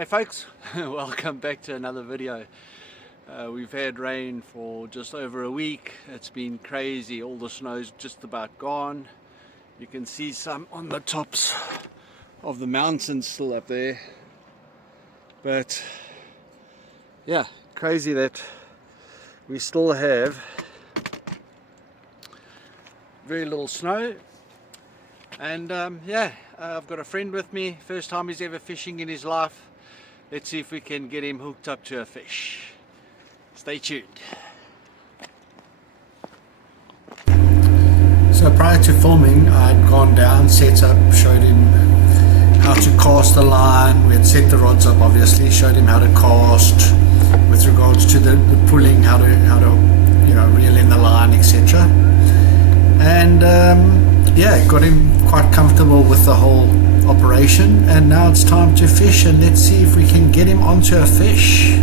Hey folks, welcome back to another video. We've had rain for just over a week. It's been crazy. All the snow's just about gone. You can see some on the tops of the mountains still up there. But yeah, crazy that we still have very little snow. And I've got a friend with me, first time he's ever fishing in his life. Let's see if we can get him hooked up to a fish. Stay tuned. So prior to filming, I'd gone down, set up, showed him how to cast the line. We had set the rods up, obviously, showed him how to cast with regards to the pulling, how to reel in the line, etc. And got him quite comfortable with the whole operation, and now it's time to fish, and let's see if we can get him onto a fish.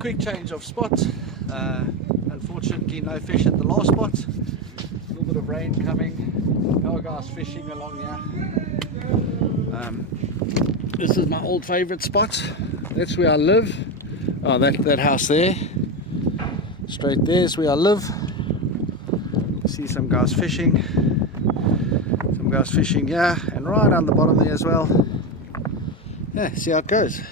Quick change of spot. Unfortunately no fish at the last spot. A little bit of rain coming. Our guys fishing along here. This is my old favorite spot. That's where I live. Oh, that house there. Straight there is where I live. See some guys fishing. Some guys fishing here and right down the bottom there as well. Yeah, see how it goes.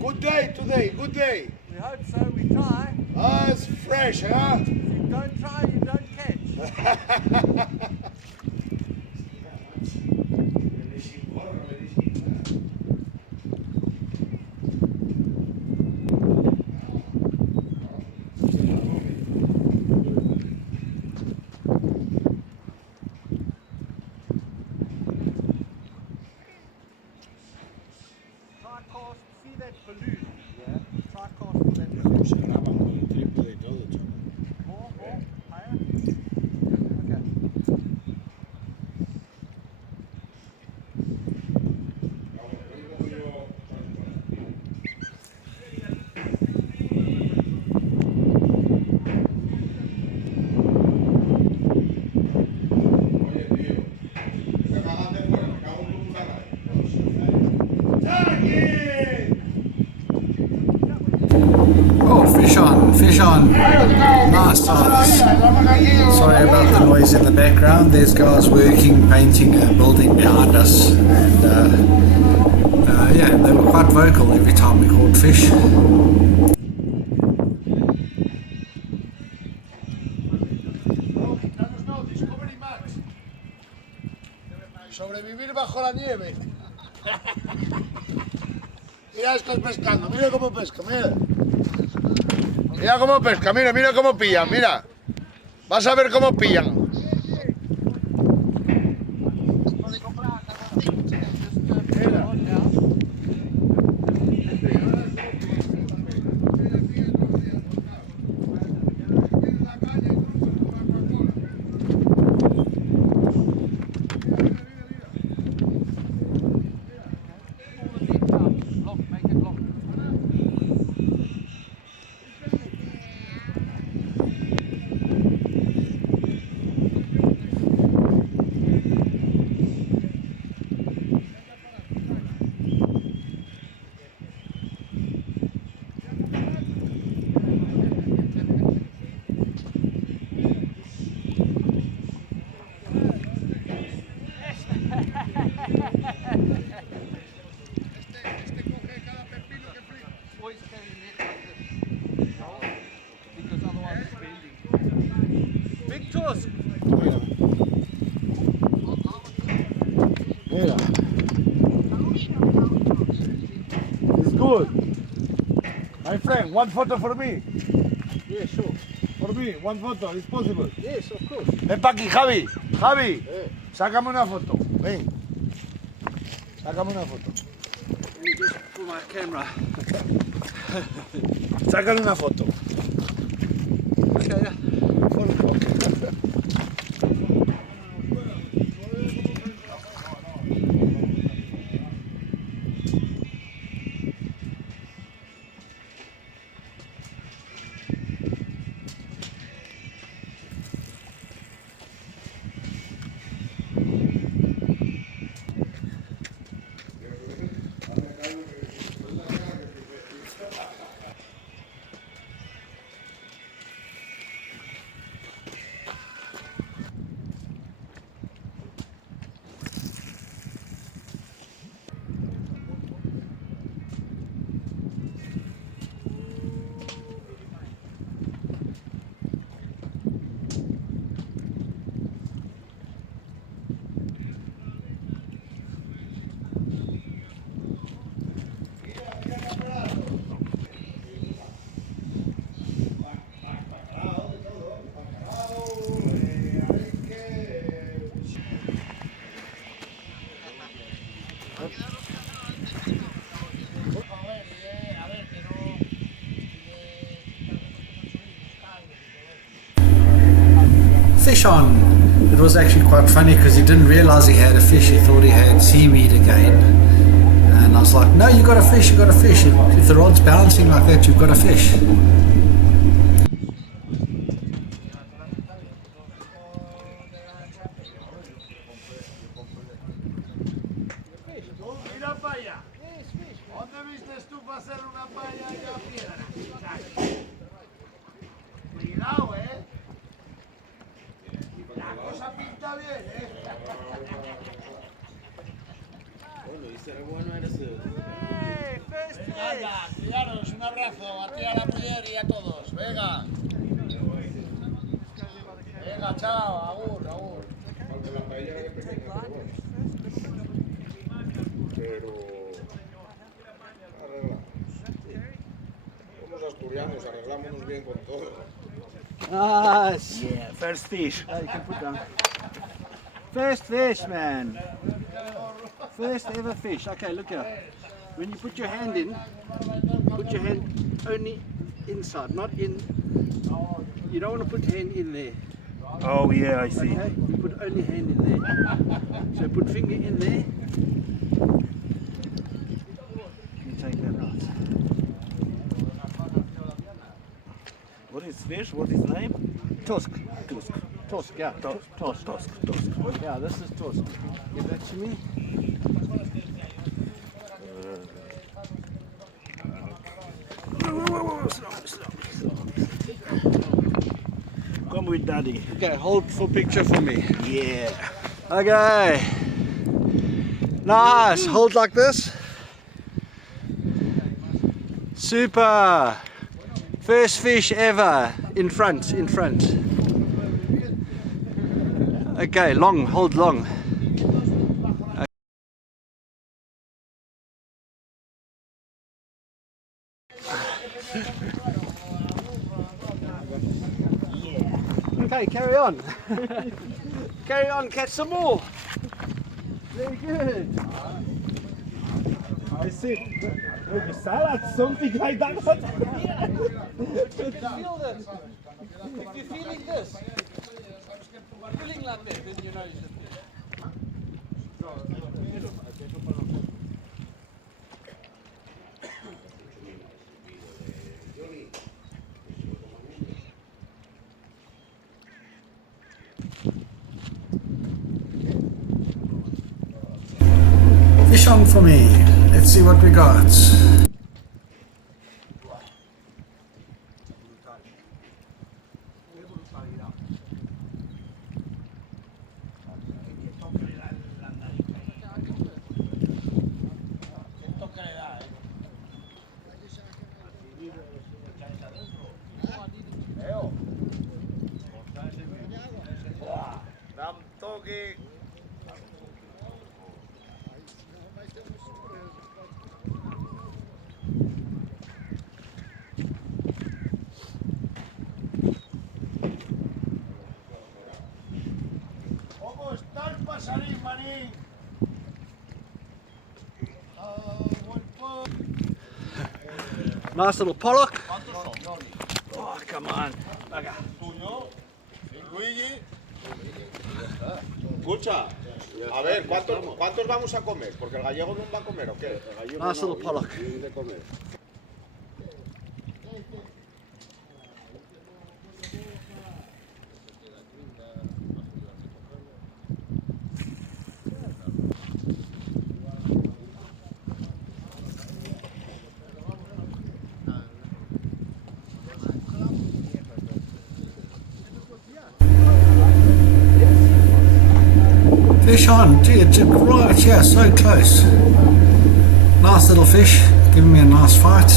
Good day today, good day. We hope so, we try. Ah, it's fresh, huh? If you don't try, you don't catch. See that balloon? Yeah. Try casting that balloon. More, higher. Okay. Fish on. Nice size. Sorry about the noise in the background. There's guys working, painting a building behind us. And they were quite vocal every time we caught fish. sobrevivir bajo la nieve. Mira estos pescando, mira cómo pesca, mira. Mira cómo pesca, mira, mira cómo pillan, mira. Vas a ver cómo pillan. Big tusk. Mira. It's good. My friend, one photo for me. Yeah, sure. For me, one photo, it's possible. Yes, of course. Ven pa' aquí, Javi. Javi, sácame una foto. Ven. Sácame una foto. Let me just pull my camera. Sácale una foto. Okay, yeah. Fish on. It was actually quite funny because he didn't realize he had a fish. He thought he had seaweed again. And I was like, no, you got a fish, you got a fish. If the rod's bouncing like that, you've got a fish. Mira para allá. ¿Dónde viste tú para hacer una paella y a piedra? Cuidado, La cosa pinta bien, Bueno, y será bueno eres. Venga, cuidaros, un abrazo a ti, a la mujer y a todos. Venga. Venga, chao, agur, agur. Aunque la paella era pequeña, pero arreglamos. Somos asturianos, arreglámonos bien con todo. Nice. Yeah, first fish. Oh, you can put down. First fish, man. First ever fish. Okay, look here. When you put your hand in, put your hand only inside, not in. You don't want to put hand in there. Oh yeah, I see. Okay, you put only hand in there. So put finger in there. You take that out. What is fish? What is name? Tusk. Tusk. Tusk, yeah. Tusk. Tusk. Yeah, this is tusk. Give that to me. Come with daddy. Okay, hold for picture for me. Yeah. Okay. Nice. Hold like this. Super. First fish ever. In front. Okay, long. Hold long. Okay, carry on. Carry on, catch some more. Very good. I see. Look, you saw that something like that. You can feel that. If you're feeling this, feeling like that, then you know you should be. Fish on for me. Let's see what we got. ¿Cómo estás, pasarín, manín? Nice little pollock. Oh, come on. Bugger. Luigi. Escucha, a ver, ¿cuántos vamos a comer? Porque el gallego no va a comer, ¿o qué? Nice little pollock. Fish on, gee, it's right here, so close. Nice little fish, giving me a nice fight.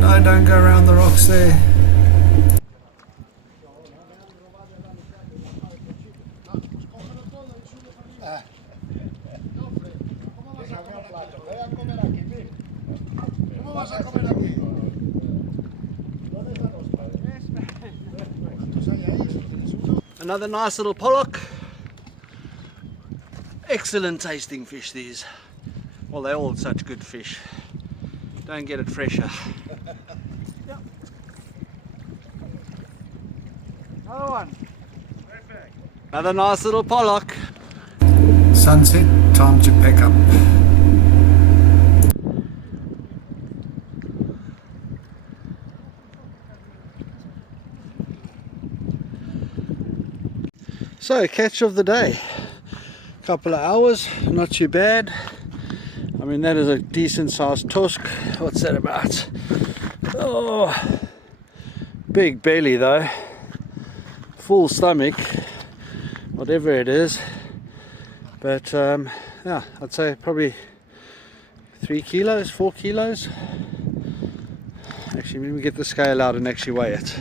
No, don't go around the rocks there. ¿Cómo vas a comer aquí? Another nice little pollock. Excellent tasting fish these. Well, they're all such good fish. Don't get it fresher. Yep. Another one. Perfect. Another nice little pollock. Sunset, time to pick up. So, catch of the day. Couple of hours, not too bad. I mean, that is a decent sized tusk. What's that about? Oh, big belly though. Full stomach, whatever it is. But yeah, I'd say probably 3 kilos, 4 kilos. Actually, let me get the scale out and actually weigh it.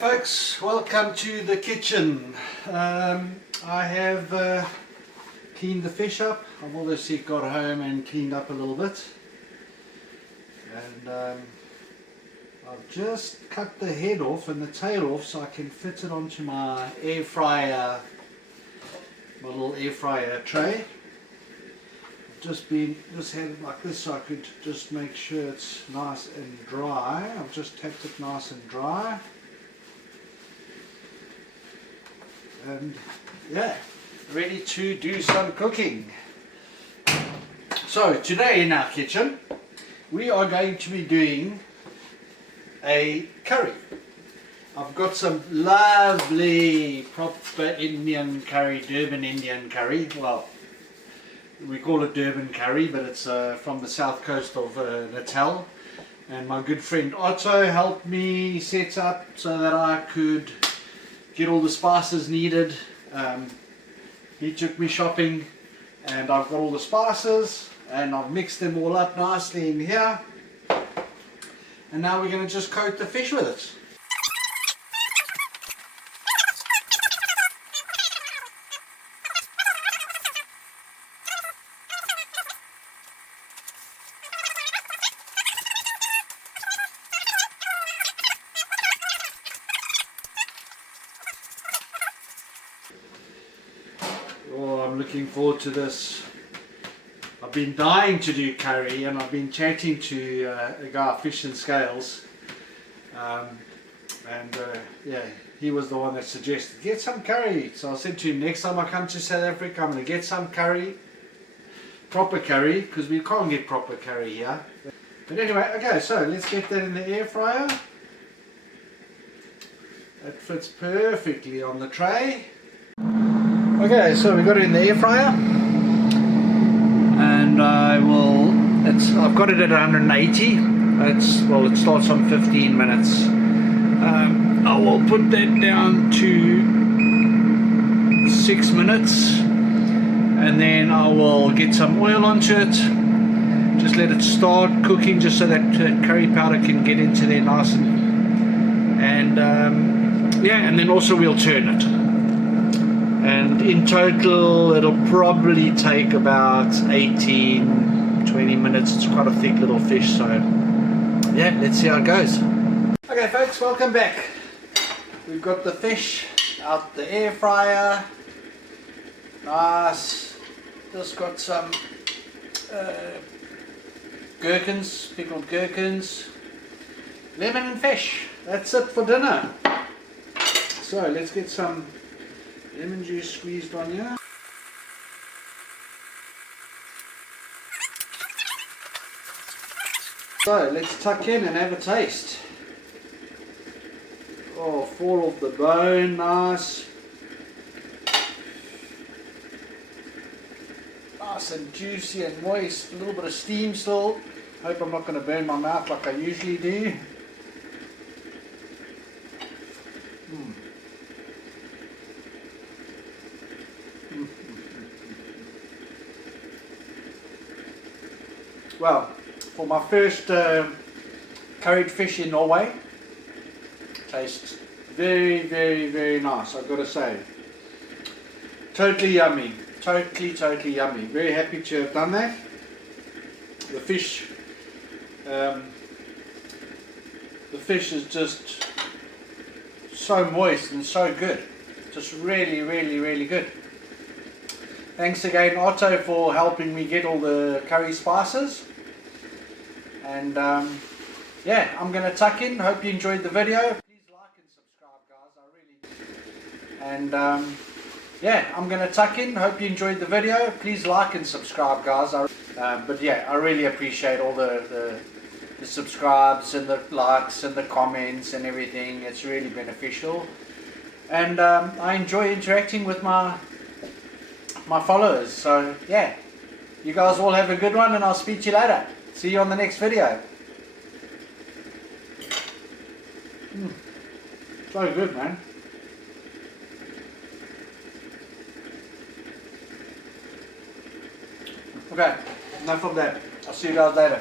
Folks, welcome to the kitchen. I have cleaned the fish up. I've obviously got home and cleaned up a little bit. And I've just cut the head off and the tail off so I can fit it onto my air fryer, my little air fryer tray. Just had it like this so I could just make sure it's nice and dry. I've just tapped it nice and dry. And yeah, ready to do some cooking. So today in our kitchen we are going to be doing a curry. I've got some lovely proper Indian curry, Durban Indian curry. Well, we call it Durban curry, but it's from the south coast of Natal. And my good friend Otto helped me set up so that I could get all the spices needed. He took me shopping and I've got all the spices and I've mixed them all up nicely in here. And now we're going to just coat the fish with it. I'm looking forward to this. I've been dying to do curry, and I've been chatting to a guy, Fish and Scales, yeah, he was the one that suggested get some curry. So I said to him, next time I come to South Africa, I'm going to get some curry, proper curry, because we can't get proper curry here. But anyway, okay, so let's get that in the air fryer. That fits perfectly on the tray. Okay, so we got it in the air fryer, and I've got it at 180. It starts on 15 minutes. I will put that down to 6 minutes, and then I will get some oil onto it. Just let it start cooking, just so that curry powder can get into there nice and yeah, and then also we'll turn it. And in total it'll probably take about 18-20 minutes. It's quite a thick little fish, so yeah, let's see how it goes. Okay folks, welcome back. We've got the fish out the air fryer. Nice. Just got some gherkins, pickled gherkins, lemon and fish. That's it for dinner. So let's get some lemon juice squeezed on here. So let's tuck in and have a taste. Oh, fall off the bone, nice. Nice and juicy and moist, a little bit of steam still. Hope I'm not going to burn my mouth like I usually do. Well, for my first curried fish in Norway, tastes very, very, very nice, I've got to say. Totally yummy. Totally yummy. Very happy to have done that. The fish is just so moist and so good. Just really, really, really good. Thanks again, Otto, for helping me get all the curry spices. And yeah, I'm going to tuck in. Hope you enjoyed the video. Please like and subscribe, guys. I really. And yeah, I'm going to tuck in. Hope you enjoyed the video. Please like and subscribe, guys. But yeah, I really appreciate all the subscribes and the likes and the comments and everything. It's really beneficial. And I enjoy interacting with my followers. So yeah, you guys all have a good one, and I'll speak to you later. See you on the next video. So good, man. Okay, enough of that. I'll see you guys later.